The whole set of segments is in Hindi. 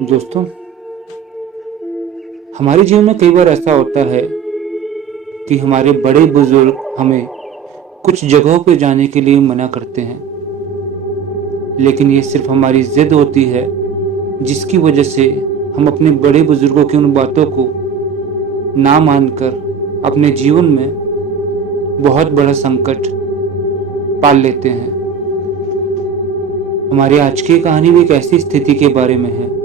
दोस्तों, हमारे जीवन में कई बार ऐसा होता है कि हमारे बड़े बुजुर्ग हमें कुछ जगहों पे जाने के लिए मना करते हैं, लेकिन ये सिर्फ हमारी जिद होती है जिसकी वजह से हम अपने बड़े बुजुर्गों की उन बातों को ना मानकर अपने जीवन में बहुत बड़ा संकट पाल लेते हैं। हमारी आज की कहानी भी एक ऐसी स्थिति के बारे में है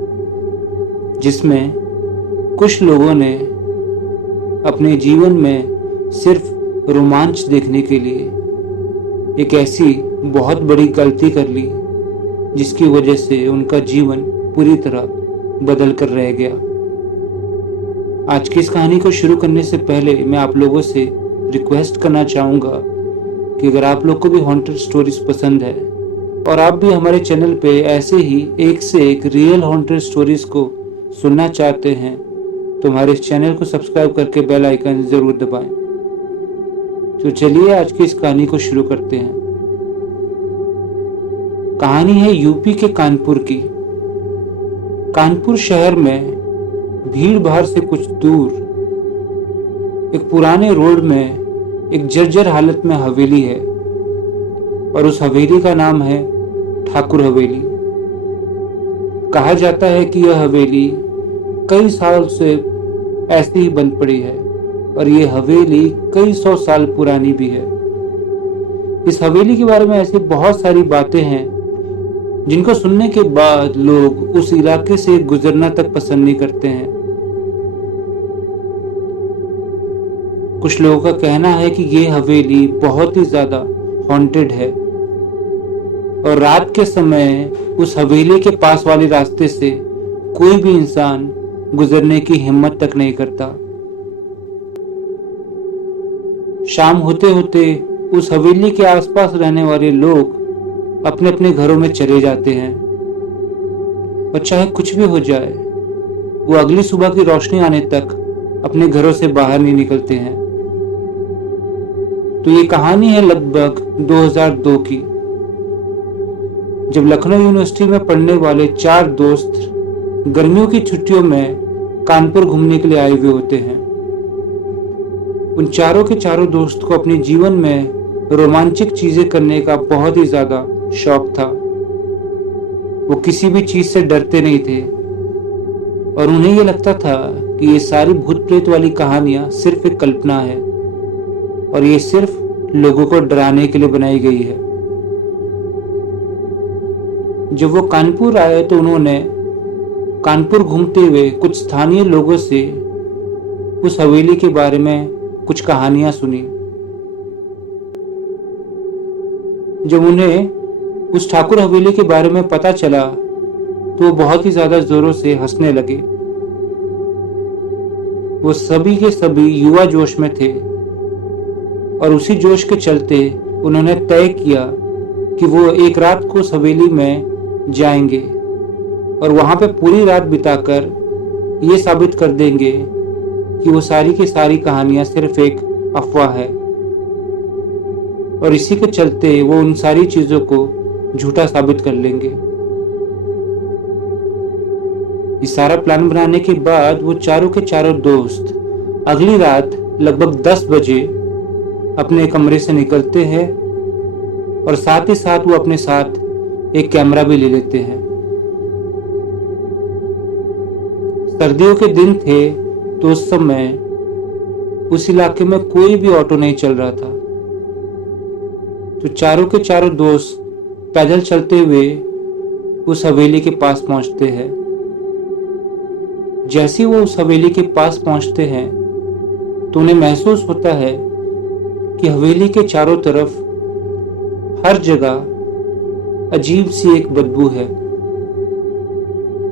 जिसमें कुछ लोगों ने अपने जीवन में सिर्फ रोमांच देखने के लिए एक ऐसी बहुत बड़ी गलती कर ली जिसकी वजह से उनका जीवन पूरी तरह बदल कर रह गया। आज की इस कहानी को शुरू करने से पहले मैं आप लोगों से रिक्वेस्ट करना चाहूँगा कि अगर आप लोग को भी हॉन्टेड स्टोरीज पसंद है और आप भी हमारे चैनल पे ऐसे ही एक से एक रियल हॉन्टेड स्टोरीज को सुनना चाहते हैं तो हमारे इस चैनल को सब्सक्राइब करके बेल आइकन जरूर दबाएं। तो चलिए आज की इस कहानी को शुरू करते हैं। कहानी है यूपी के कानपुर की। कानपुर शहर में भीड़ भाड़ से कुछ दूर एक पुराने रोड में एक जर्जर हालत में हवेली है और उस हवेली का नाम है ठाकुर हवेली। कहा जाता है कि यह हवेली कई साल से ऐसी ही बंद पड़ी है और ये हवेली कई सौ साल पुरानी भी है। इस हवेली के बारे में ऐसी बहुत सारी बातें हैं जिनको सुनने के बाद लोग उस इलाके से गुजरना तक पसंद नहीं करते हैं। कुछ लोगों का कहना है कि ये हवेली बहुत ही ज्यादा हॉन्टेड है और रात के समय उस हवेली के पास वाले रास्ते से कोई भी इंसान गुजरने की हिम्मत तक नहीं करता। शाम होते होते उस हवेली के आसपास रहने वाले लोग अपने अपने घरों में चले जाते हैं और चाहे कुछ भी हो जाए वो अगली सुबह की रोशनी आने तक अपने घरों से बाहर नहीं निकलते हैं। तो ये कहानी है लगभग 2002 की, जब लखनऊ यूनिवर्सिटी में पढ़ने वाले 4 दोस्त गर्मियों की छुट्टियों में कानपुर घूमने के लिए आए हुए होते हैं। उन चारों के चारों दोस्त को अपने जीवन में रोमांचक चीजें करने का बहुत ही ज्यादा शौक था। वो किसी भी चीज से डरते नहीं थे और उन्हें ये लगता था कि ये सारी भूत प्रेत वाली कहानियां सिर्फ एक कल्पना है और ये सिर्फ लोगों को डराने के लिए बनाई गई है। जब वो कानपुर आए तो उन्होंने कानपुर घूमते हुए कुछ स्थानीय लोगों से उस हवेली के बारे में कुछ कहानियां सुनी। जब उन्हें उस ठाकुर हवेली के बारे में पता चला तो वो बहुत ही ज्यादा जोरों से हंसने लगे। वो सभी के सभी युवा जोश में थे और उसी जोश के चलते उन्होंने तय किया कि वो एक रात को उस हवेली में जाएंगे और वहां पे पूरी रात बिताकर ये साबित कर देंगे कि वो सारी की सारी कहानियां सिर्फ एक अफवाह है और इसी के चलते वो उन सारी चीजों को झूठा साबित कर लेंगे। इस सारा प्लान बनाने के बाद वो चारों के चारों दोस्त अगली रात लगभग 10 बजे अपने कमरे से निकलते हैं और साथ ही साथ वो अपने साथ एक कैमरा भी ले लेते हैं। सर्दियों के दिन थे तो उस समय उस इलाके में कोई भी ऑटो नहीं चल रहा था। तो चारों के चारों दोस्त पैदल चलते हुए उस हवेली के पास पहुंचते हैं। जैसे वो उस हवेली के पास पहुंचते हैं तो उन्हें महसूस होता है कि हवेली के चारों तरफ हर जगह अजीब सी एक बदबू है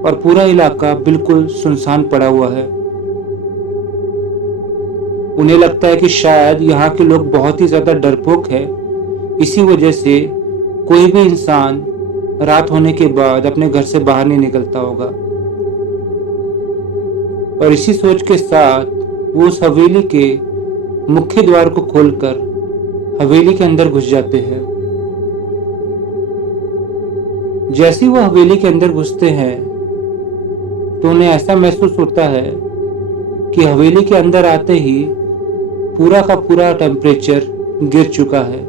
और पूरा इलाका बिल्कुल सुनसान पड़ा हुआ है। उन्हें लगता है कि शायद यहाँ के लोग बहुत ही ज्यादा डरपोक है, इसी वजह से कोई भी इंसान रात होने के बाद अपने घर से बाहर नहीं निकलता होगा। और इसी सोच के साथ वो उस हवेली के मुख्य द्वार को खोलकर हवेली के अंदर घुस जाते हैं। जैसे ही वो हवेली के अंदर घुसते हैं तो उन्हें ऐसा महसूस होता है कि हवेली के अंदर आते ही पूरा का पूरा टेम्परेचर गिर चुका है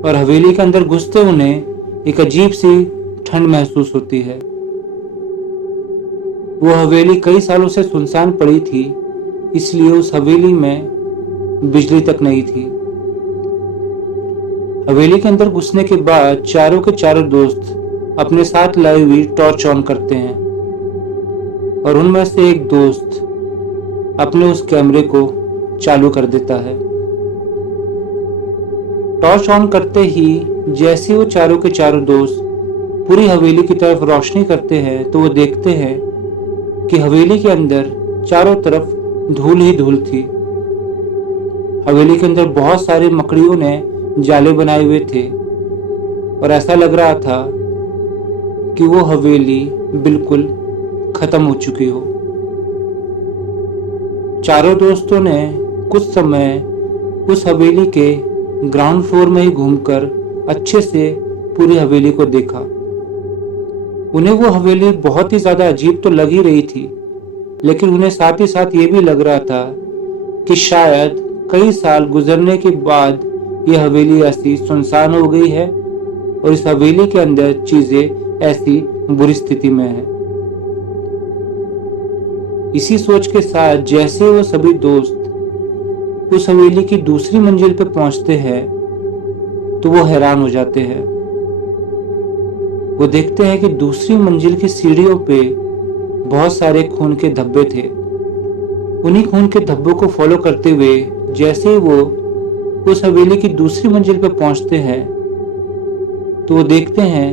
और हवेली के अंदर घुसते उन्हें एक अजीब सी ठंड महसूस होती है। वो हवेली कई सालों से सुनसान पड़ी थी, इसलिए उस हवेली में बिजली तक नहीं थी। हवेली के अंदर घुसने के बाद चारों के चारों दोस्त अपने साथ लाई हुई टॉर्च ऑन करते हैं और उनमें से एक दोस्त अपने उस कैमरे को चालू कर देता है। टॉर्च ऑन करते ही जैसे वो चारों के चारों दोस्त पूरी हवेली की तरफ रोशनी करते हैं तो वो देखते हैं कि हवेली के अंदर चारों तरफ धूल ही धूल थी। हवेली के अंदर बहुत सारे मकड़ियों ने जाले बनाए हुए थे और ऐसा लग रहा था कि वो हवेली बिल्कुल खत्म हो चुकी हो। चारों दोस्तों ने कुछ समय उस हवेली के ग्राउंड फ्लोर में ही घूमकर अच्छे से पूरी हवेली को देखा। उन्हें वो हवेली बहुत ही ज्यादा अजीब तो लग ही रही थी, लेकिन उन्हें साथ ही साथ ये भी लग रहा था कि शायद कई साल गुजरने के बाद ये हवेली ऐसी सुनसान हो गई है और इस हवेली के अंदर चीजें ऐसी बुरी स्थिति में है। इसी सोच के साथ जैसे वो सभी दोस्त उस हवेली की दूसरी मंजिल पे पहुंचते हैं तो वो हैरान हो जाते हैं। वो देखते हैं कि दूसरी मंजिल की सीढ़ियों पे बहुत सारे खून के धब्बे थे। उन्हीं खून के धब्बों को फॉलो करते हुए जैसे ही वो उस हवेली की दूसरी मंजिल पे पहुंचते हैं तो वो देखते हैं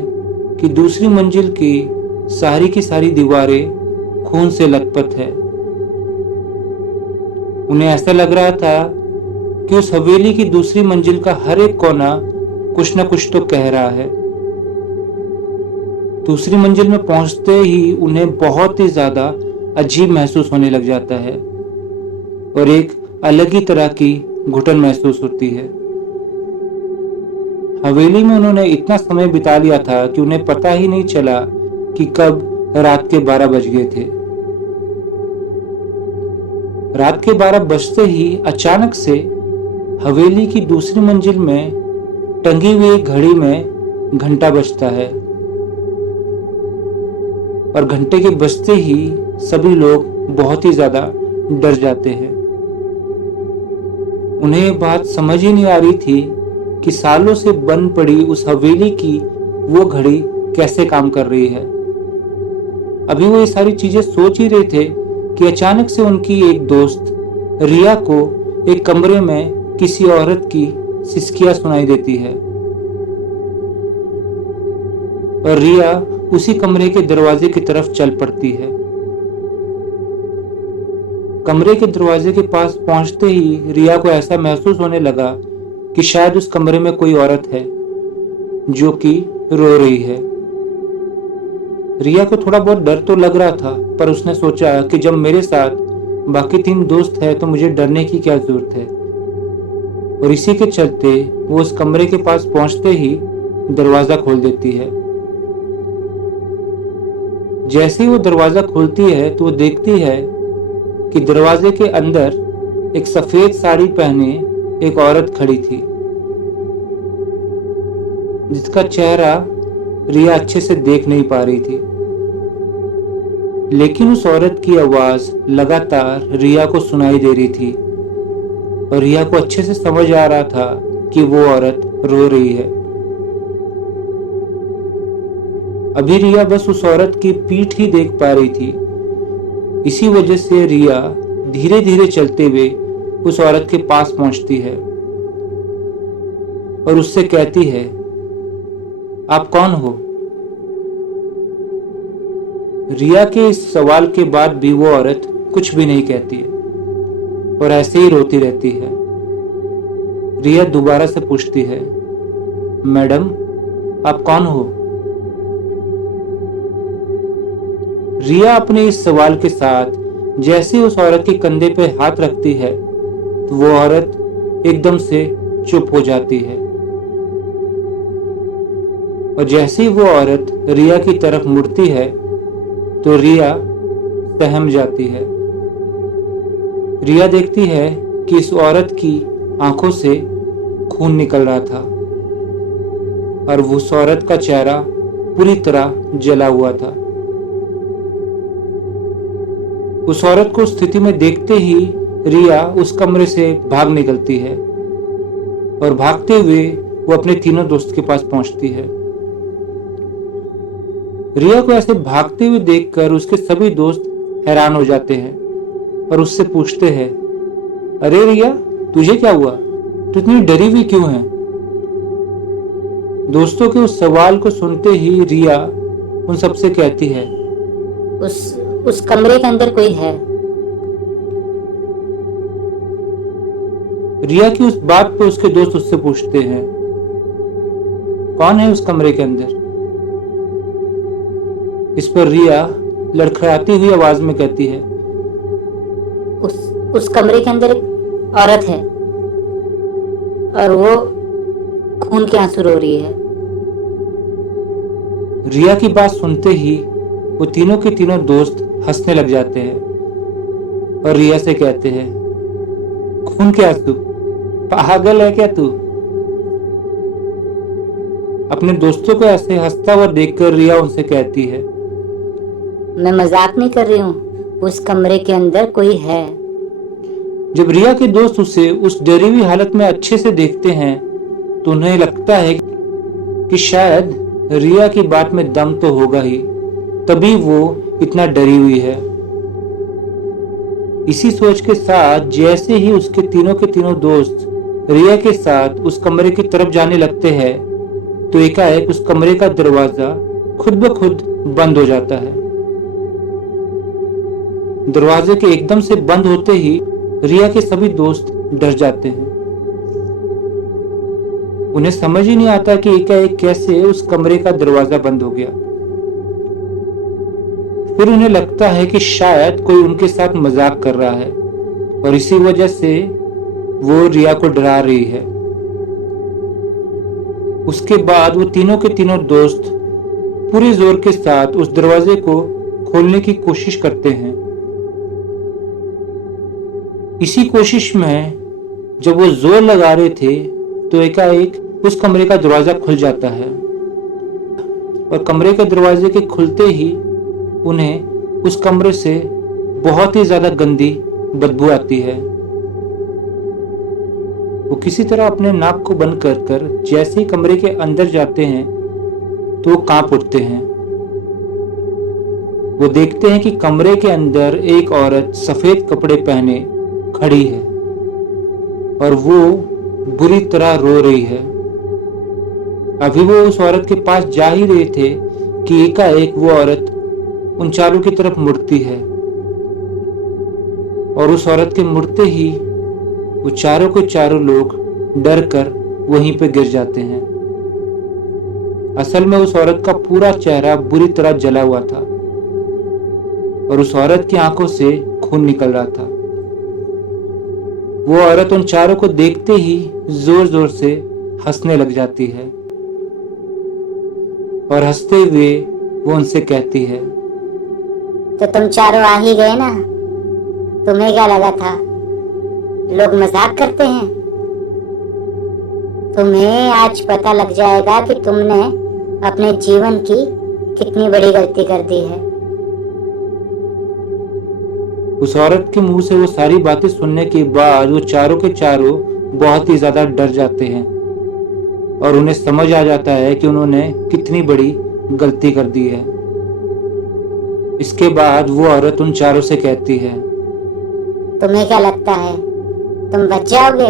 कि दूसरी मंजिल की सारी दीवारें खून से लथपथ है। उन्हें ऐसा लग रहा था कि उस हवेली की दूसरी मंजिल का हर एक कोना कुछ न कुछ तो कह रहा है। दूसरी मंजिल में पहुंचते ही उन्हें बहुत ही ज्यादा अजीब महसूस होने लग जाता है और एक अलग ही तरह की घुटन महसूस होती है। हवेली में उन्होंने इतना समय बिता लिया था कि उन्हें पता ही नहीं चला कि कब रात के 12 बज गए थे। रात के 12 बजते ही अचानक से हवेली की दूसरी मंजिल में टंगी हुई घड़ी में घंटा बजता है और घंटे के बजते ही सभी लोग बहुत ही ज्यादा डर जाते हैं। उन्हें ये बात समझ ही नहीं आ रही थी कि सालों से बंद पड़ी उस हवेली की वो घड़ी कैसे काम कर रही है। अभी वो ये सारी चीजें सोच ही रहे थे कि अचानक से उनकी एक दोस्त रिया को एक कमरे में किसी औरत की सिसकियां सुनाई देती है और रिया उसी कमरे के दरवाजे की तरफ चल पड़ती है। कमरे के दरवाजे के पास पहुंचते ही रिया को ऐसा महसूस होने लगा कि शायद उस कमरे में कोई औरत है जो कि रो रही है। रिया को थोड़ा बहुत डर तो लग रहा था, पर उसने सोचा कि जब मेरे साथ बाकी 3 दोस्त हैं तो मुझे डरने की क्या जरूरत है, और इसी के चलते वो उस कमरे के पास पहुंचते ही दरवाजा खोल देती है। जैसे ही वो दरवाजा खोलती है तो वो देखती है कि दरवाजे के अंदर एक सफेद साड़ी पहने एक औरत खड़ी थी, जिसका चेहरा रिया अच्छे से देख नहीं पा रही थी। लेकिन उस औरत की आवाज लगातार रिया को सुनाई दे रही थी और रिया को अच्छे से समझ आ रहा था कि वो औरत रो रही है। अभी रिया बस उस औरत की पीठ ही देख पा रही थी। इसी वजह से रिया धीरे धीरे चलते हुए उस औरत के पास पहुंचती है और उससे कहती है, आप कौन हो? रिया के इस सवाल के बाद भी वो औरत कुछ भी नहीं कहती है और ऐसे ही रोती रहती है। रिया दोबारा से पूछती है, मैडम आप कौन हो? रिया अपने इस सवाल के साथ जैसे उस औरत के कंधे पे हाथ रखती है तो वो औरत एकदम से चुप हो जाती है और जैसे ही वो औरत रिया की तरफ मुड़ती है तो रिया सहम जाती है। रिया देखती है कि इस औरत की आंखों से खून निकल रहा था और उस औरत का चेहरा पूरी तरह जला हुआ था। उस औरत को उस स्थिति में देखते ही रिया उस कमरे से भाग निकलती है और भागते हुए वो अपने तीनों दोस्त के पास पहुंचती है। रिया को ऐसे भागते हुए देखकर उसके सभी दोस्त हैरान हो जाते हैं और उससे पूछते हैं, अरे रिया, तुझे क्या हुआ? तू इतनी डरी हुई क्यों है? दोस्तों के उस सवाल को सुनते ही रिया उन सबसे कहती है, उस कमरे के अंदर कोई है। रिया की उस बात पे उसके दोस्त उससे पूछते हैं, कौन है उस कमरे के अंदर? इस पर रिया लड़खड़ाती हुई आवाज में कहती है, उस कमरे के अंदर एक औरत है और वो खून के आंसू रो रही है। रिया की बात सुनते ही वो तीनों के तीनों दोस्त हंसने लग जाते हैं और रिया से कहते हैं, खून के आंसू? पागल है क्या तू? अपने दोस्तों को ऐसे हंसता हुआ देखकर रिया उनसे कहती है, मैं मजाक नहीं कर रही हूँ, उस कमरे के अंदर कोई है। जब रिया के दोस्त उसे उस डरी हुई हालत में अच्छे से देखते हैं तो उन्हें लगता है कि शायद रिया की बात में दम तो होगा ही, तभी वो इतना डरी हुई है। इसी सोच के साथ जैसे ही उसके तीनों के तीनों दोस्त रिया के साथ उस कमरे की तरफ जाने लगते हैं तो एकाएक उस कमरे का दरवाजा खुद ब खुद बंद हो जाता है। दरवाजे के एकदम से बंद होते ही रिया के सभी दोस्त डर जाते हैं। उन्हें समझ ही नहीं आता कि एकाएक कैसे उस कमरे का दरवाजा बंद हो गया। फिर उन्हें लगता है कि शायद कोई उनके साथ मजाक कर रहा है और इसी वजह से वो रिया को डरा रही है। उसके बाद वो तीनों के तीनों दोस्त पूरे जोर के साथ उस दरवाजे को खोलने की कोशिश करते हैं। इसी कोशिश में जब वो जोर लगा रहे थे तो एकाएक उस कमरे का दरवाजा खुल जाता है और कमरे के दरवाजे के खुलते ही उन्हें उस कमरे से बहुत ही ज्यादा गंदी बदबू आती है। वो किसी तरह अपने नाक को बंद कर जैसे ही कमरे के अंदर जाते हैं तो वो कांप उठते हैं। वो देखते हैं कि कमरे के अंदर एक औरत सफेद कपड़े पहने खड़ी है और वो बुरी तरह रो रही है। अभी वो उस औरत के पास जा ही रहे थे कि एकाएक वो औरत उन चारों की तरफ मुड़ती है और उस औरत के मुड़ते ही वो चारों के चारों लोग डर कर वहीं पे गिर जाते हैं। असल में उस औरत का पूरा चेहरा बुरी तरह जला हुआ था और उस औरत की आंखों से खून निकल रहा था। वो औरत उन चारों को देखते ही जोर जोर से हंसने लग जाती है और हंसते हुए वो उनसे कहती है, तो तुम चारों आ ही गए ना, तुम्हें क्या लगा था लोग मजाक करते हैं? तुम्हें आज पता लग जाएगा कि तुमने अपने जीवन की कितनी बड़ी गलती कर दी है। उस औरत के मुंह से वो सारी बातें सुनने के बाद वो चारों के चारों बहुत ही ज्यादा डर जाते हैं और उन्हें समझ आ जाता है कि उन्होंने कितनी बड़ी गलती कर दी है। इसके बाद वो औरत उन चारों से कहती है, तुम्हें क्या लगता है तुम बच जाओगे?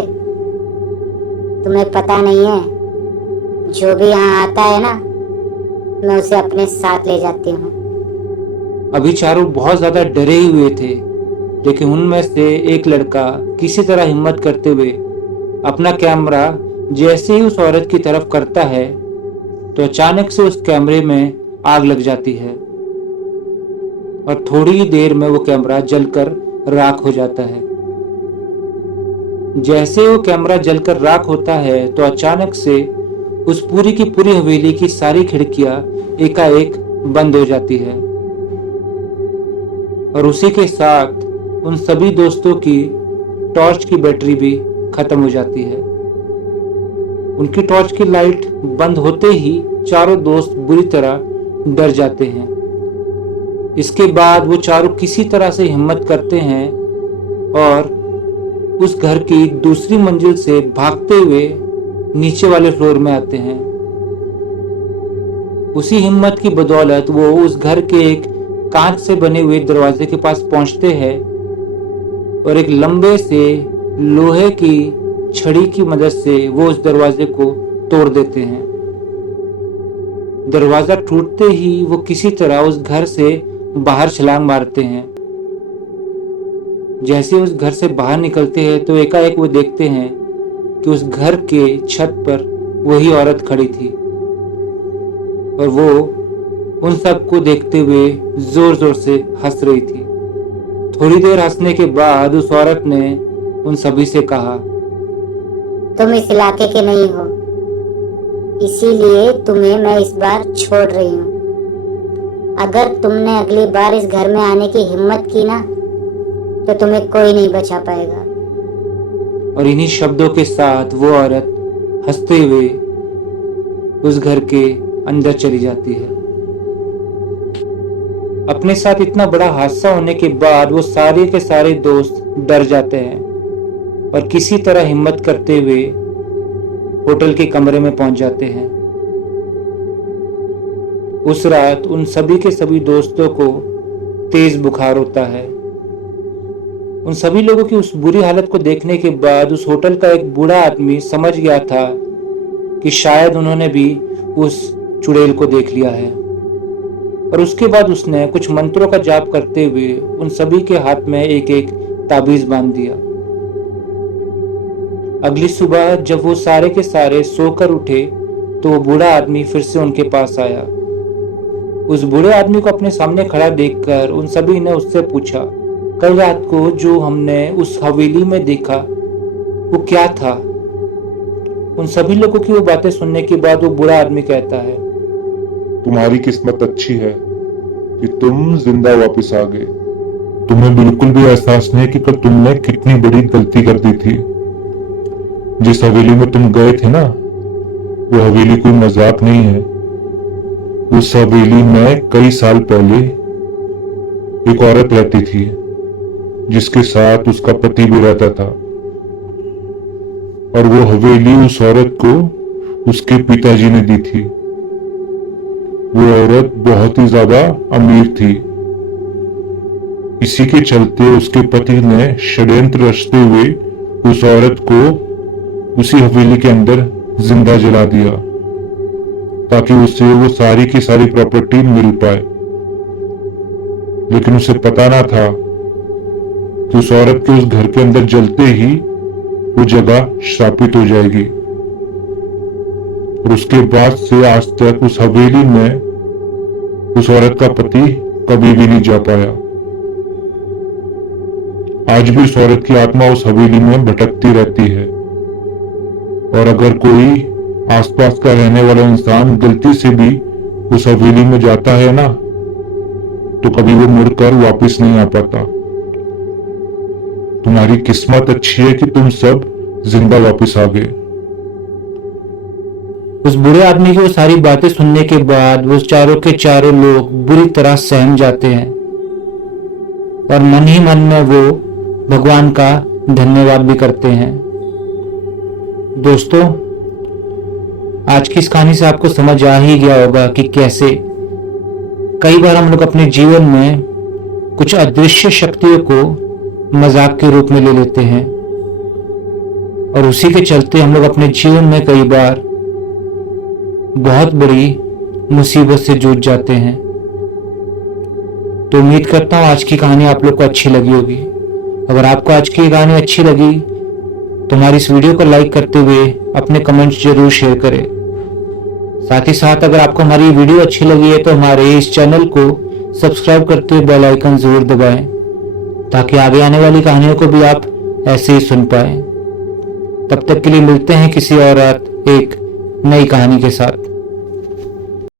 तुम्हें पता नहीं है, जो भी यहाँ आता है ना, मैं उसे अपने साथ ले जाती हूँ। अभी चारों बहुत ज्यादा डरे ही हुए थे, लेकिन उनमें से एक लड़का किसी तरह हिम्मत करते हुए अपना कैमरा जैसे ही उस औरत की तरफ करता है तो अचानक से उस कैमरे में आग लग जाती है और थोड़ी ही देर में वो कैमरा जलकर राख हो जाता है। जैसे वो कैमरा जलकर राख होता है तो अचानक से उस पूरी की पूरी हवेली की सारी खिड़कियां एकाएक बंद हो जाती है और उसी के साथ उन सभी दोस्तों की टॉर्च की बैटरी भी खत्म हो जाती है। उनकी टॉर्च की लाइट बंद होते ही चारों दोस्त बुरी तरह डर जाते हैं। इसके बाद वो चारों किसी तरह से हिम्मत करते हैं और उस घर की दूसरी मंजिल से भागते हुए नीचे वाले फ्लोर में आते हैं। उसी हिम्मत की बदौलत वो उस घर के एक कांच से बने हुए दरवाजे के पास पहुंचते हैं और एक लंबे से लोहे की छड़ी की मदद से वो उस दरवाजे को तोड़ देते हैं। दरवाजा टूटते ही वो किसी तरह उस घर से बाहर छलांग मारते हैं। जैसे उस घर से बाहर निकलते हैं तो एकाएक वो देखते हैं कि उस घर के छत पर वही औरत खड़ी थी और वो उन सबको देखते हुए जोर जोर से हंस रही थी। थोड़ी देर हंसने के बाद उस औरत ने उन सभी से कहा, तुम इस इलाके के नहीं हो, इसीलिए तुम्हें मैं इस बार छोड़ रही हूँ। अगर तुमने अगली बार इस घर में आने की हिम्मत की ना तो तुम्हें कोई नहीं बचा पाएगा। और इन्हीं शब्दों के साथ वो औरत हंसते हुए उस घर के अंदर चली जाती है। अपने साथ इतना बड़ा हादसा होने के बाद वो सारे के सारे दोस्त डर जाते हैं और किसी तरह हिम्मत करते हुए होटल के कमरे में पहुंच जाते हैं। उस रात उन सभी के सभी दोस्तों को तेज बुखार होता है। उन सभी लोगों की उस बुरी हालत को देखने के बाद उस होटल का एक बूढ़ा आदमी समझ गया था कि शायद उन्होंने भी उस चुड़ैल को देख लिया है और उसके बाद उसने कुछ मंत्रों का जाप करते हुए उन सभी के हाथ में एक एक ताबीज बांध दिया। अगली सुबह जब वो सारे के सारे सोकर उठे तो वो बूढ़ा आदमी फिर से उनके पास आया। उस बूढ़े आदमी को अपने सामने खड़ा देखकर उन सभी ने उससे पूछा, कल रात को जो हमने उस हवेली में देखा वो क्या था? उन सभी लोगों की वो बातें सुनने के बाद वो बूढ़ा आदमी कहता है, तुम्हारी किस्मत अच्छी है कि तुम जिंदा वापस आ गए। तुम्हें बिल्कुल भी एहसास नहीं कि कल तुमने कितनी बड़ी गलती कर दी थी। जिस हवेली में तुम गए थे ना, वो हवेली कोई मजाक नहीं है। उस हवेली में कई साल पहले एक औरत रहती थी जिसके साथ उसका पति भी रहता था और वो हवेली उस औरत को उसके पिताजी ने दी थी। वो औरत बहुत ही ज्यादा अमीर थी। इसी के चलते उसके पति ने षड्यंत्र रचते हुए उस औरत को उसी हवेली के अंदर जिंदा जला दिया ताकि उसे वो सारी की सारी प्रॉपर्टी मिल पाए। लेकिन उसे पता ना था कि उस औरत के उस घर के अंदर जलते ही वो जगह श्रापित हो जाएगी और उसके बाद से आज तक उस हवेली में उस औरत का पति कभी भी नहीं जा पाया। आज भी उस औरत की आत्मा उस हवेली में भटकती रहती है और अगर कोई आसपास का रहने वाला इंसान गलती से भी उस हवेली में जाता है ना तो कभी वो मुड़कर वापस नहीं आ पाता। तुम्हारी किस्मत अच्छी है कि तुम सब जिंदा वापस आ गए। उस बूढ़े आदमी की वो सारी बातें सुनने के बाद वो चारों के चारों लोग बुरी तरह सहम जाते हैं और मन ही मन में वो भगवान का धन्यवाद भी करते हैं। दोस्तों, आज की इस कहानी से आपको समझ आ ही गया होगा कि कैसे कई बार हम लोग अपने जीवन में कुछ अदृश्य शक्तियों को मजाक के रूप में ले लेते हैं और उसी के चलते हम लोग अपने जीवन में कई बार बहुत बड़ी मुसीबत से जूझ जाते हैं। तो उम्मीद करता हूँ आज की कहानी आप लोग को अच्छी लगी होगी। अगर आपको आज की कहानी अच्छी लगी तो हमारी इस वीडियो को लाइक करते हुए अपने कमेंट्स जरूर शेयर करें। साथ ही साथ अगर आपको हमारी वीडियो अच्छी लगी है तो हमारे इस चैनल को सब्सक्राइब करते हुए बेल आइकन जरूर दबाएं ताकि आगे आने वाली कहानियों को भी आप ऐसे ही सुन पाएं। तब तक के लिए मिलते हैं किसी और रात एक नई कहानी के साथ।